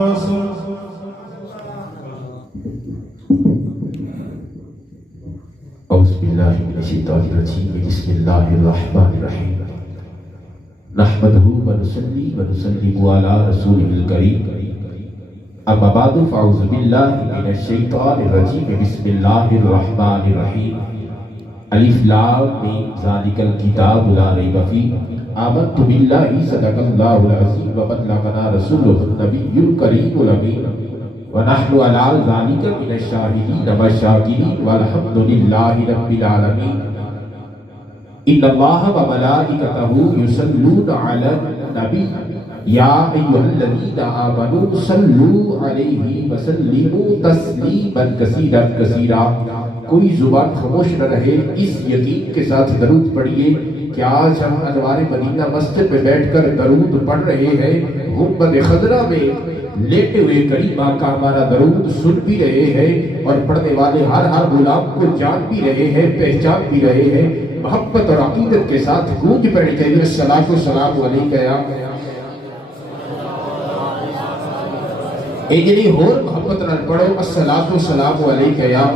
أعوذ بالله من الشيطان الرجيم بسم الله الرحمن الرحيم نحمده ونصلي ونسلم على رسوله الكريم أما بعد فأعوذ بالله من الشيطان الرجيم بسم الله الرحمن الرحيم ألف لام ميم ذلك الكتاب لا ريب فيه آمنت بالله صدق الله العظيم وبلغنا رسوله النبي الكريم الأمين ونحن على ذلك من الشاهدين والشاكرين والحمد لله رب العالمين إن الله وملائكته يصلون على النبي يا أيها الذين آمنوا صلوا عليه وسلموا تسليما كثيرا كثيرا. کوئی زبان خاموش نہ رہے، اس یقین کے ساتھ درود پڑھیے کہ آج ہم انوار مدینہ مسجد میں بیٹھ کر درود پڑھ رہے ہیں. گنبد خضرا میں لیٹے ہوئے کریمہ کا ہمارا درود سن بھی رہے ہیں اور پڑھنے والے ہر غلام کو جان بھی رہے ہیں، پہچان بھی رہے ہیں. محبت اور عقیدت کے ساتھ گونج پڑھ کے الصلاۃ والسلام علیک یا ایک جنی اور محبت نہ پڑھو الصلاۃ والسلام علیک یا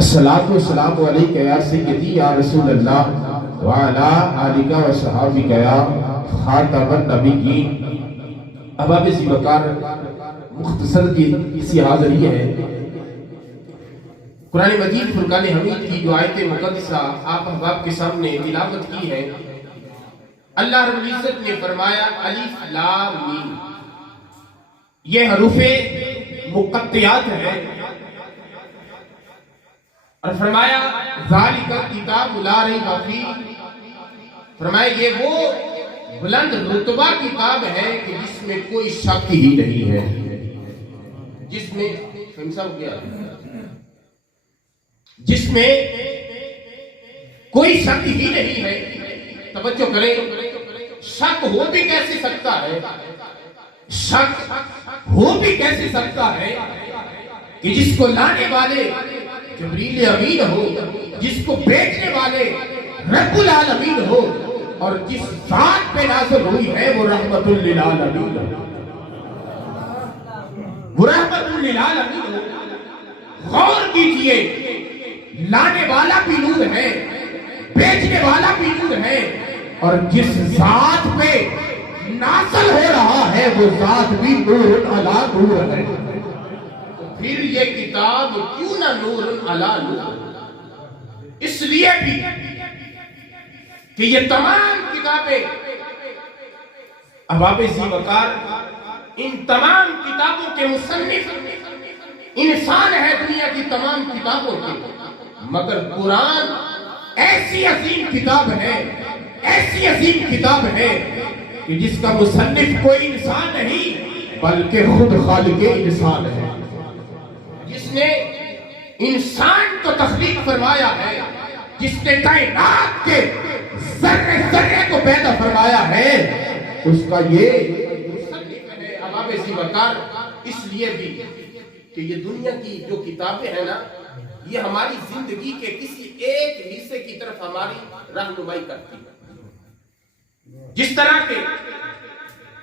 الصلاۃ والسلام علیک یا سیدی یا رسول اللہ وعلا آلک و صحابک یا خاتم النبیین. اب آپ اسی وقار مختصر کی اسی حاضری ہے. قرآن مجید فرقان حمید کی جو آیت مقدسہ آپ احباب کے سامنے تلاوت کی ہے، اللہ رب العزت نے فرمایا الف لام میم، یہ حروف مقطعات ہیں، اور فرمایا ذالک الکتاب لا ریب فیہ، فرمایا یہ وہ بلند رتبہ کتاب ہے کہ جس میں کوئی شک ہی نہیں ہے، جس میں کوئی شک ہی نہیں ہے. توجہ کریں، شک ہو بھی کیسے سکتا ہے، شک ہو بھی کیسے سکتا ہے کہ جس کو لانے والے جبریل امین ہو، جس کو بیچنے والے رب العالمین ہو، اور جس ذات پہ نازل ہوئی ہے وہ رحمت للعالمین ہو، وہ رحمت للعالمین ہو. غور کیجئے، لانے والا بھی نور ہے، بیچنے والا بھی نور ہے، اور جس ذات پہ نازل ہو رہا ہے وہ ذات بھی نور علی نور ہے. پھر یہ کتاب کیوں نہ نور علی نور؟ اس لیے بھی کہ یہ تمام کتابیں احباب ذی وقار، ان تمام کتابوں کے مصنف انسان ہے دنیا کی تمام کتابوں کے، مگر قرآن ایسی عظیم کتاب ہے، ایسی عظیم کتاب ہے کہ جس کا مصنف کوئی انسان نہیں بلکہ خود خالق انسان ہے، جس نے انسان کو تخلیق فرمایا ہے، جس نے کائنات کے ذرے ذرے کو پیدا فرمایا ہے، اس کا یہ مصنف ہے احباب ذی وقار. اس لیے بھی کہ یہ دنیا کی جو کتابیں ہیں نا، یہ ہماری زندگی کے کسی ایک حصے کی طرف ہماری رہنمائی کرتی ہے. جس طرح کے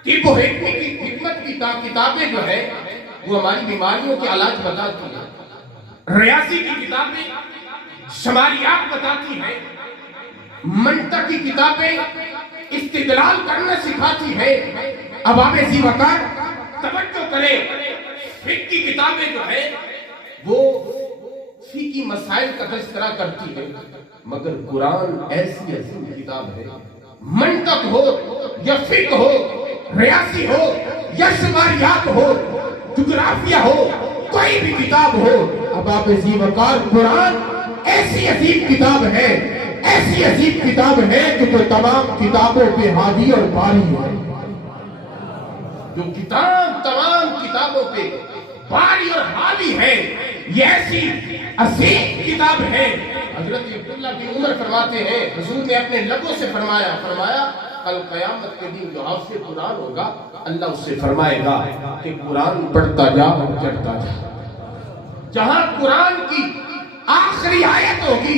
طب و حکمت کی کتابیں جو ہے وہ ہماری بیماریوں کے علاج بتاتی ہیں، ریاضی کی کتابیں شماریات بتاتی ہیں، منطق کی کتابیں استدلال کرنا سکھاتی ہیں. احباب ذی وقار توجہ کریں، فقہ کی کتابیں جو ہے وہ فقہی مسائل کا تذکرہ کرتی ہے، مگر قرآن ایسی عظیم کتاب ہے، منطق ہو یا فقہ ہو، ریاضی ہو یا شماریات ہو، جغرافیہ ہو، کوئی بھی کتاب ہو، احباب ذی وقار قرآن ایسی عظیم کتاب ہے، ایسی عظیم کتاب ہے کہ جو تمام کتابوں پہ ہادی اور باری ہے، جو کتاب تمام کتابوں پہ باری اور حاوی ہے. یہ ایسی عظیم کتاب ہے. حضرت عبداللہ بن عمر فرماتے ہیں، حضور نے اپنے لبوں سے فرمایا کل قیامت کے دن جو حافظ قرآن ہوگا اللہ اس سے فرمائے گا کہ قرآن پڑھتا جا اور چڑھتا جا. جہاں قرآن کی آخری آیت ہوگی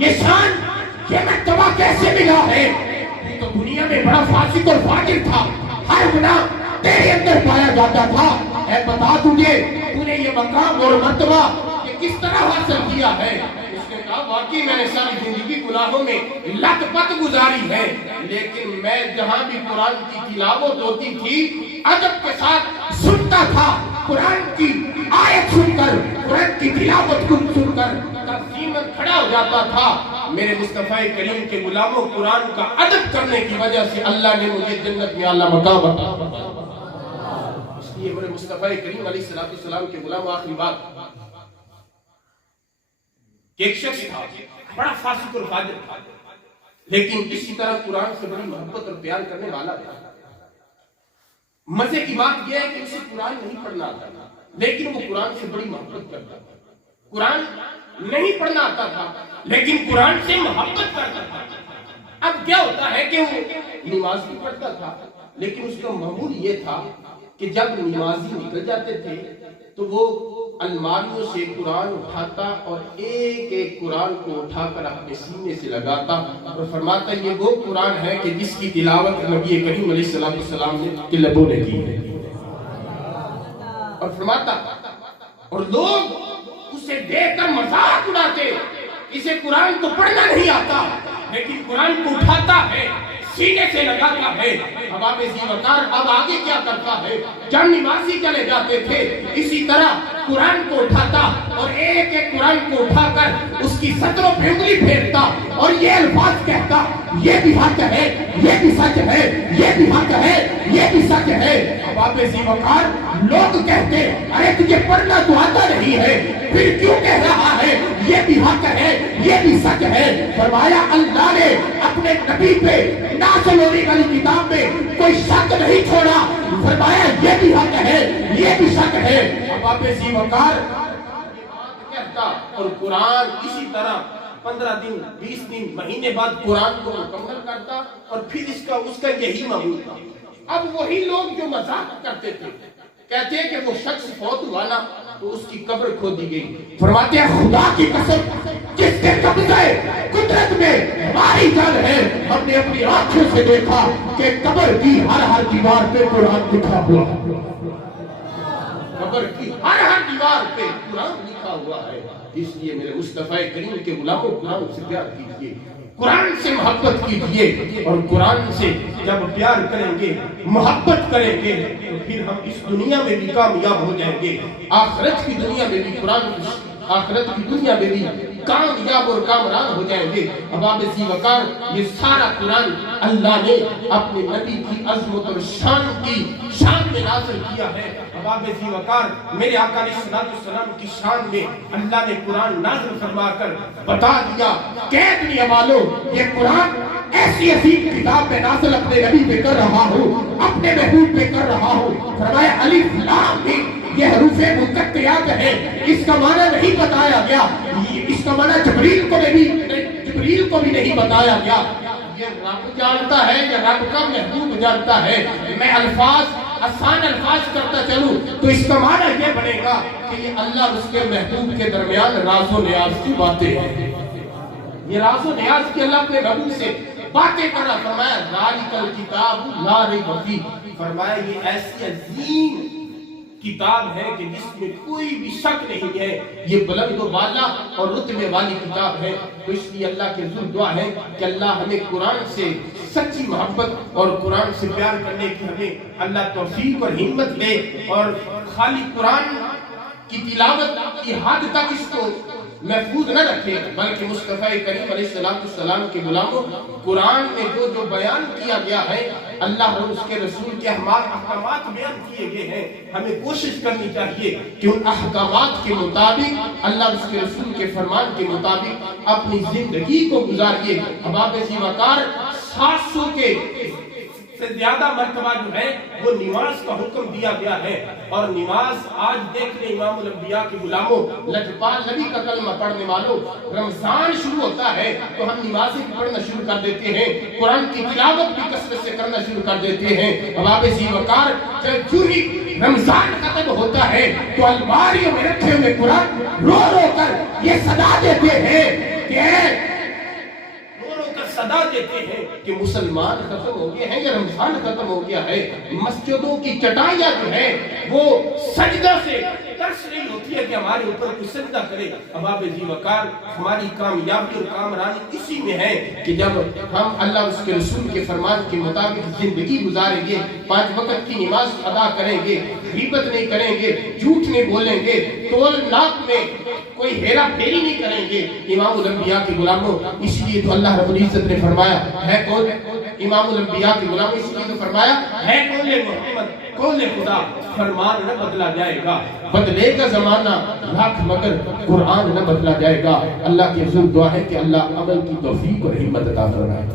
یہ شان، یہ مرتبہ کیسے ملا ہے؟ تو دنیا میں بڑا فاسق اور فاجر تھا، ہر گناہ تیرے اندر پایا جاتا تھا، اے بتا تجھے تو نے یہ مقام اور مرتبہ یہ کس طرح حاصل کیا ہے؟ اس نے کہا واقعی میں نے ساری زندگی گناہوں میں لت پت گزاری ہے، لیکن میں جہاں بھی قرآن کی تلاوت ہوتی تھی ادب کے ساتھ سنتا تھا، قرآن کی آیت سن کر، قرآن کی تلاوت کو سن کر تسلیم کھڑا ہو جاتا تھا۔ میرے مصطفیٰ کریم کے غلاموں قرآن کا ادب کرنے کی وجہ سے اللہ نے مجھے جنت میں اعلیٰ مقام عطا۔ اس لیے میرے مصطفیٰ کریم علیہ السلام کے غلام آخری بات کہ ایک شخص تھا بڑا فاسق اور فاجر تھا، لیکن اسی طرح قرآن سے بڑی محبت اور پیار کرنے والا تھا۔ مزے کی بات یہ ہے کہ اسے قرآن نہیں پڑھنا آتا تھا، لیکن وہ قرآن سے بڑی محبت کرتا تھا۔ قرآن نہیں پڑھنا آتا تھا لیکن قرآن سے محبت کرتا تھا۔ اب کیا ہوتا ہے کہ وہ نماز بھی پڑھتا تھا، لیکن اس کا معمول یہ تھا کہ جب نمازی نکل جاتے تھے تو وہ الماریوں سے قرآن اٹھاتا اور ایک ایک قرآن کو اٹھا کر اپنے سینے سے لگاتا اور فرماتا یہ وہ قرآن ہے کہ جس کی تلاوت نبی کریم علیہ السلام نے کے لبوں نے کی ہے، اور فرماتا اور لوگ اسے دیکھ کر مذاق اڑاتے، اسے قرآن تو پڑھنا نہیں آتا لیکن قرآن کو اٹھاتا ہے، سینے سے لگاتا ہے۔ اب آپ وقار اب آگے کیا کرتا ہے؟ جب نمازی چلے جاتے تھے اسی طرح قرآن کو اٹھاتا اور ایک ایک قرآن کو اٹھا کر اس کی سطروں پہ انگلی پھیرتا اور یہ الفاظ کہتا یہ بھی حق ہے، یہ بھی سچ ہے، یہ بھی حق ہے، یہ بھی سچ ہے۔ اب آپ وقار لوگ کہتے ارے تجھے پڑھنا تو آتا نہیں ہے پھر کیوں کہہ رہا ہے یہ بھی حق ہے، یہ بھی سچ ہے؟ فرمایا اللہ نے اپنے نبی پہ نازل ہونے والی کتاب میں کوئی شک نہیں چھوڑا، فرمایا یہ بھی حق ہے، یہ بھی شک ہے۔ اب آپ وقار کہتا اور قرآن اسی طرح 15 دن 20 دن مہینے بعد قرآن کو مکمل کرتا اور پھر اس کا یہی معمول تھا۔ اب وہی لوگ جو مذاق کرتے تھے کہتے ہیں کہ وہ شخص فوت ہوا نا تو اس کی قبر کھودی گئی، فرماتے ہیں خدا کی قسم جس کے قبضے قدرت میں ہماری جان ہے، ہم نے اپنی آنکھوں سے دیکھا کہ قبر کی ہر دیوار پہ قرآن لکھا ہوا ہے، قبر کی ہر دیوار پہ قرآن لکھا ہوا ہے۔ اس لیے میرے مصطفیٰ کریم کے غلاموں قرآن سے پیار کیجئے، قرآن سے محبت کیجئے، اور قرآن سے جب پیار کریں گے محبت کریں گے تو پھر ہم اس دنیا میں بھی کامیاب ہو جائیں گے، آخرت کی دنیا میں بھی آخرت کی دنیا میں بھی کامیاب اور کامران ہو جائیں گے۔ اب آپ وقار یہ سارا قرآن اللہ نے اپنے نبی کی عظمت اور شان میں نازل کیا ہے۔ اب آپ وقار میرے آقا علیہ السلام کی شان میں اللہ نے قرآن نازل فرما کر بتا دیا کہ دنیا والوں یہ قرآن ایسی عظیم کتاب میں نازل اپنے نبی پہ کر رہا ہوں، اپنے محبوب پہ کر رہا ہوں۔ فرمایا الف لام میم یہ حروف مقطعات ہے، اس کا معنی نہیں بتایا گیا، اس کا معنی جبریل کو بھی نہیں بتایا گیا، یہ رب جانتا ہے، یہ رب کا محبوب جانتا ہے۔ میں آسان الفاظ کرتا چلوں تو اس کا معنی یہ بنے گا کہ یہ اللہ اور اس کے محبوب کے درمیان راز و نیاز کی باتیں ہیں، یہ راز و نیاز کی اللہ اپنے محبوب سے باتیں کر رہا۔ فرمایا ذالک الکتاب لا ریب فیہ، فرمایا یہ ایسی عظیم کتاب ہے کہ جس میں کوئی بھی شک نہیں ہے، یہ بلند و بالا اور رتبے والی کتاب ہے۔ تو اس لیے اللہ کے حضور دعا ہے کہ اللہ ہمیں قرآن سے سچی محبت اور قرآن سے پیار کرنے کی ہمیں اللہ توفیق اور ہمت دے، اور خالی قرآن کی تلاوت کی حد تک اس کو محفوظ نہ رکھے، بلکہ مصطفیٰ کریم علیہ السلام کے غلاموں قرآن میں جو بیان کیا گیا ہے، اللہ اور اس کے رسول کے احکامات بیان کیے گئے ہیں، ہمیں کوشش کرنی چاہیے کہ ان احکامات کے مطابق اللہ اور اس کے رسول کے فرمان کے مطابق اپنی زندگی کو گزاریے۔ اب آپ وقار 700 کے سے زیادہ مرتبہ جو ہے وہ نماز کا حکم دیا گیا ہے، اور نماز آج دیکھ لیں امام الانبیاء کے غلاموں، لجپال نبی کا کلمہ پڑھنے والوں، رمضان شروع ہوتا ہے تو ہم نمازیں پڑھنا شروع کر دیتے ہیں، قرآن کی تلاوت بھی کثرت سے کرنا شروع کر دیتے ہیں۔ اب آپ وقار جب جو ہی رمضان ختم ہوتا ہے تو الماریوں میں رکھے ہوئے قرآن رو رو کر یہ صدا دیتے ہیں کہ صدا دیتے ہیں کہ مسلمان ختم ہو گئے ہیں یا رمضان ختم ہو گیا ہے، مسجدوں کی چٹائیاں جو ہیں وہ سجدہ سے ترس نہیں ہوتی ہے کہ ہمارے اوپر کوئی سجدہ کرے۔ احباب ذی وقار، ہماری کامیابی اور کامرانی اسی میں ہے کہ جب ہم اللہ اس کے رسول کے فرمان کے مطابق زندگی گزاریں گے، 5 وقت کی نماز ادا کریں گے، غیبت نہیں کریں گے، جھوٹ نہیں بولیں گے، تول ناپ میں کوئی ہیرا پھیری نہیں کریں گے۔ امام الانبیاء کے غلاموں، اس لیے تو اللہ رب العزت نے فرمایا ہے کون امام الانبیاء کے غلاموں، اس لیے تو فرمایا ہے کون محمد، کون خدا، فرمان نہ بدلا جائے گا، بدلے گا زمانہ لاکھ مگر قرآن نہ بدلا جائے گا۔ اللہ کی حضور دعا ہے کہ اللہ عمل کی توفیق اور ہمت عطا فرمائے۔